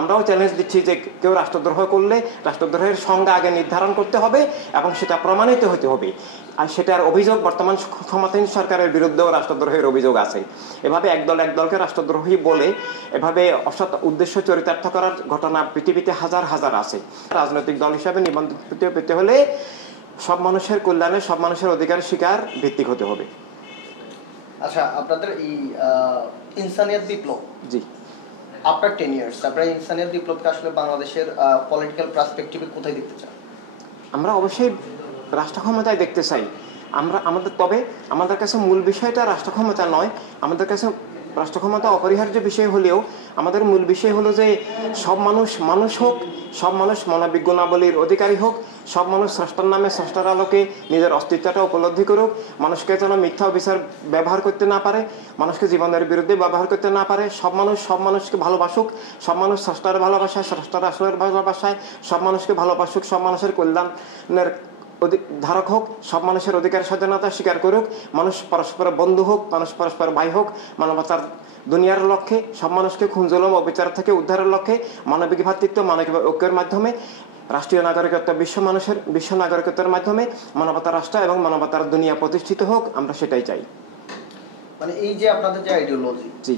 আমরাও চ্যালেঞ্জ দিচ্ছি যে কেউ রাষ্ট্রদ্রোহ করলে রাষ্ট্রদ্রোহের সংজ্ঞা আগে নির্ধারণ করতে হবে এবং সেটা প্রমাণিত হতে হবে। আর সেটার অভিযোগ বর্তমান ক্ষমতাসীন সরকারের বিরুদ্ধেও রাষ্ট্রদ্রোহের অভিযোগ আছে। এভাবে একদল একদলকে রাষ্ট্রদ্রোহী বলে এভাবে অসৎ উদ্দেশ্য চরিতার্থ করার ঘটনা পৃথিবীতে হাজার হাজার আছে। রাজনৈতিক দল হিসাবে নিবন্ধিত পেতে হলে সব মানুষের কল্যাণে সব মানুষের অধিকারের শিকার ভিত্তিক হতে হবে। আচ্ছা, আপনাদের এই ইনসানিয়াত বিপ্লব, জি, আপনার 10 ইয়ার্স, আপনারা ইনসানিয়াত বিপ্লবকে আসলে বাংলাদেশের পলিটিক্যাল পার্সপেক্টিভে কোথায় দেখতে চান? আমরা অবশ্যই রাষ্ট্র ক্ষমতায় দেখতে চাই। আমাদের কাছে মূল বিষয়টা রাষ্ট্র ক্ষমতা নয়। আমাদের কাছে রাষ্ট্র ক্ষমতা অপরিহার্য বিষয় হলেও আমাদের মূল বিষয় হলো যে সব মানুষ হোক, সব মানুষ মানবিক গুণাবলীর অধিকারী হোক, সব মানুষ স্রষ্টার নামে স্রষ্টার আলোকে নিজের অস্তিত্বটা উপলব্ধি করুক, মানুষকে যেন মিথ্যা বিচার ব্যবহার করতে না পারে, মানুষকে জীবনের বিরুদ্ধে ব্যবহার করতে না পারে। সব মানুষকে ভালোবাসুক, সব মানুষ স্রষ্টার ভালোবাসায়, স্রষ্টার আসলের ভালোবাসায় সব মানুষকে ভালোবাসুক, সব মানুষের কল্যাণের ধারক হোক, সব মানুষের অধিকার স্বাধীনতা স্বীকার করুক, মানুষ পরস্পর বন্ধু হোক, মানুষ পরস্পর ভাই হোক, মানবতার দুনিয়ার লক্ষ্যে সব মানুষকে খুন জুলুম ও বিচার থেকে উদ্ধারের লক্ষ্যে মানবিক ভ্রাতৃত্ব, মানবিক ঐক্যের মাধ্যমে রাষ্ট্রীয় নাগরিকত্ব বিশ্ব নাগরিকত্বের মাধ্যমে মানবতার রাষ্ট্র এবং মানবতার দুনিয়া প্রতিষ্ঠিত হোক, আমরা সেটাই চাই। মানে এই যে আপনাদের যে আইডিওলজি, জি,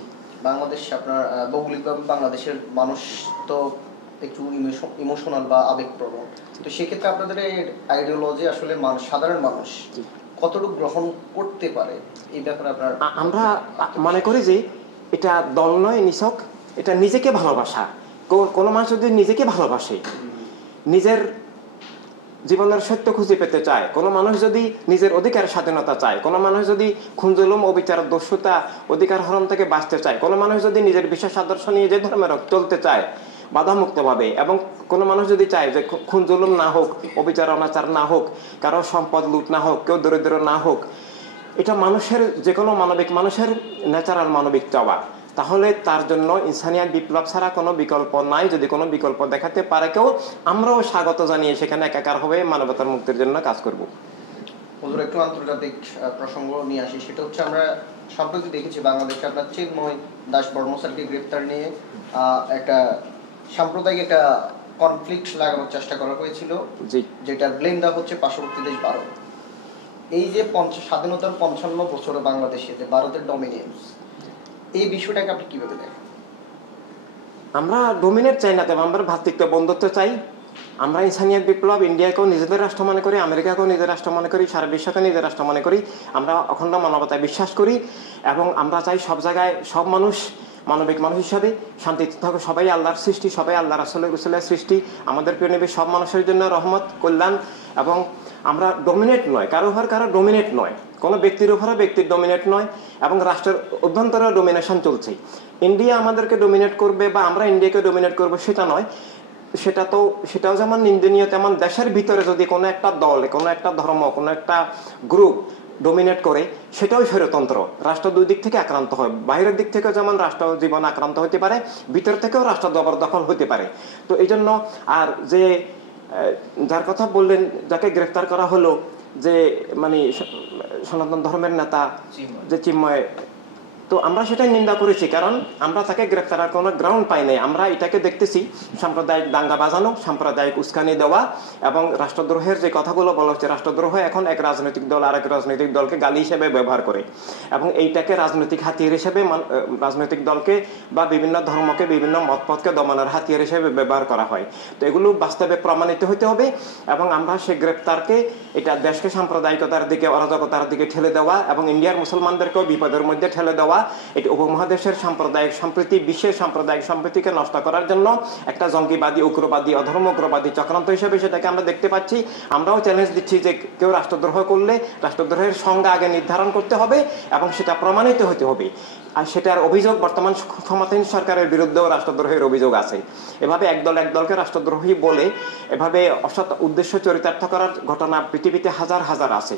বাংলাদেশ আপনার ভৌগোলিকভাবে বাংলাদেশের মানুষ তো একটু ইমোশনাল বা আবেগপ্রবণ, তো সেক্ষেত্রে আপনাদের এই আইডিওলজি আসলে সাধারণ মানুষ কতটুকু গ্রহণ করতে পারে এই ব্যাপারে আপনার? আমরা মনে করি যে এটা দল নয়, নিছক এটা নিজেকে ভালোবাসা। কোনো মানুষ যদি নিজেকে ভালোবাসে, নিজের জীবনের সত্য খুঁজে পেতে চায়, কোনো মানুষ যদি নিজের অধিকার স্বাধীনতা চায়, কোনো মানুষ যদি খুন জুলুম ও বিচার দস্যুতা অধিকার হরণ থেকে বাঁচতে চায়, কোনো মানুষ যদি নিজের বিশ্বাস আদর্শ নিয়ে যে ধর্মের চলতে চায় বাধামুক্তভাবে, এবং কোনো মানুষ যদি চায় যে খুন জুলুম না হোক, অবিচার অনাচার না হোক, কারো সম্পদ লুট না হোক, কেউ দরিদ্র না হোক, এটা মানুষের যে কোনো মানুষের ন্যাচারাল মানবিক চাওয়া, তাহলে তার জন্য ইনসানিয়াত বিপ্লব ছাড়া কোনো বিকল্প নাই। যদি কোনো বিকল্প দেখাতে পারে কেউ, আমরাও স্বাগত জানিয়ে সেখানে একাকার হবে মানবতার মুক্তির জন্য কাজ করব। হুজুর, একটু আন্তর্জাতিক প্রসঙ্গ নিয়ে আসি। সেটা হচ্ছে আমরা সম্প্রতি দেখেছি বাংলাদেশে আপনার চিন্ময় দাস বর্মা স্যারকে গ্রেপ্তার নিয়ে একটা সাম্প্রদায়িক একটা কনফ্লিক্ট লাগানোর চেষ্টা করা হয়েছিল, যেটার ব্লেম দেওয়া হচ্ছে পার্শ্ববর্তী দেশ ভারত। এই যে স্বাধীনতার 55 বছরে বাংলাদেশে যে ভারতের ডমিনেন্স, এই বিষয়টাকে আপনি কিভাবে দেখেন? আমরা ডমিনেট চাই না, তবে আমরা ভ্রাতৃত্ব বন্ধুত্ব চাই। আমরা ইনসানিয়াত বিপ্লব ইন্ডিয়াকেও নিজেদের রাষ্ট্র মনে করি, আমেরিকাকেও নিজের রাষ্ট্র মনে করি, সারা বিশ্বকে নিজের রাষ্ট্র মনে করি। আমরা অখণ্ড মানবতায় বিশ্বাস করি এবং আমরা চাই সব জায়গায় সব মানুষ মানবিক মানুষ হিসাবে শান্তিতে থাকুক। সবাই আল্লাহর সৃষ্টি, সবাই আল্লাহ রাসূলের সৃষ্টি। আমাদের প্রিয় নবী সব মানুষের জন্য রহমত, কল্যাণ। এবং আমরা ডমিনেট নয়, কারো উপর কারো ডমিনেট নয়, কোনো ব্যক্তির উপরে ব্যক্তির ডমিনেট নয়, এবং রাষ্ট্রের অভ্যন্তরে ডমিনেশন চলছে। ইন্ডিয়া আমাদেরকে ডমিনেট করবে বা আমরা ইন্ডিয়াকে ডমিনেট করবো সেটা নয়। সেটাও যেমন নিন্দনীয়, তেমন দেশের ভিতরে যদি কোনো একটা দল, কোনো একটা ধর্ম, কোনো একটা গ্রুপ ডমিনেট করে, সেটাও স্বৈরতন্ত্র। রাষ্ট্র দুই দিক থেকে আক্রান্ত হয়। বাইরের দিক থেকেও যেমন রাষ্ট্র জীবন আক্রান্ত হতে পারে, ভিতর থেকেও রাষ্ট্র জবরদখল হতে পারে। তো এই জন্য আর যে যার কথা বললেন, যাকে গ্রেফতার করা হলো, যে মানে সনাতন ধর্মের নেতা যে চিন্ময়, তো আমরা সেটাই নিন্দা করেছি, কারণ আমরা তাকে গ্রেফতারের কোনো গ্রাউন্ড পাই নাই। আমরা এটাকে দেখতেছি সাম্প্রদায়িক দাঙ্গা বাজানো, সাম্প্রদায়িক উস্কানি দেওয়া এবং রাষ্ট্রদ্রোহের যে কথাগুলো বলা হচ্ছে। রাষ্ট্রদ্রোহ এখন এক রাজনৈতিক দল আরেক রাজনৈতিক দলকে গালি হিসেবে ব্যবহার করে এবং এইটাকে রাজনৈতিক হাতিয়ার হিসেবে রাজনৈতিক দলকে বা বিভিন্ন ধর্মকে, বিভিন্ন মতপথকে দমনের হাতিয়ার হিসেবে ব্যবহার করা হয়। তো এগুলো বাস্তবে প্রমাণিত হতে হবে এবং আমরা সেই গ্রেফতারকে এটা দেশকে সাম্প্রদায়িকতার দিকে, অরাজকতার দিকে ঠেলে দেওয়া এবং ইন্ডিয়ার মুসলমানদেরকেও বিপদের মধ্যে ঠেলে দেওয়া, এটি উপমহাদেশের সাম্প্রদায়িক সম্প্রীতি, বিশ্বের সাম্প্রদায়িক সম্প্রীতিকে নষ্ট করার জন্য একটা জঙ্গিবাদী, উগ্রবাদী, অধর্ম উগ্রবাদী চক্রান্ত হিসেবে সেটাকে আমরা দেখতে পাচ্ছি। আমরাও চ্যালেঞ্জ দিচ্ছি যে কেউ রাষ্ট্রদ্রোহ করলে রাষ্ট্রদ্রোহের সংজ্ঞা আগে নির্ধারণ করতে হবে এবং সেটা প্রমাণিত হতে হবে। আর সেটার অভিযোগ বর্তমান ক্ষমতাসীন সরকারের বিরুদ্ধেও রাষ্ট্রদ্রোহের অভিযোগ আছে। এভাবে একদল একদলকে রাষ্ট্রদ্রোহী বলে এভাবে অসৎ উদ্দেশ্য চরিতার্থ করার ঘটনা পৃথিবীতে হাজার হাজার আছে।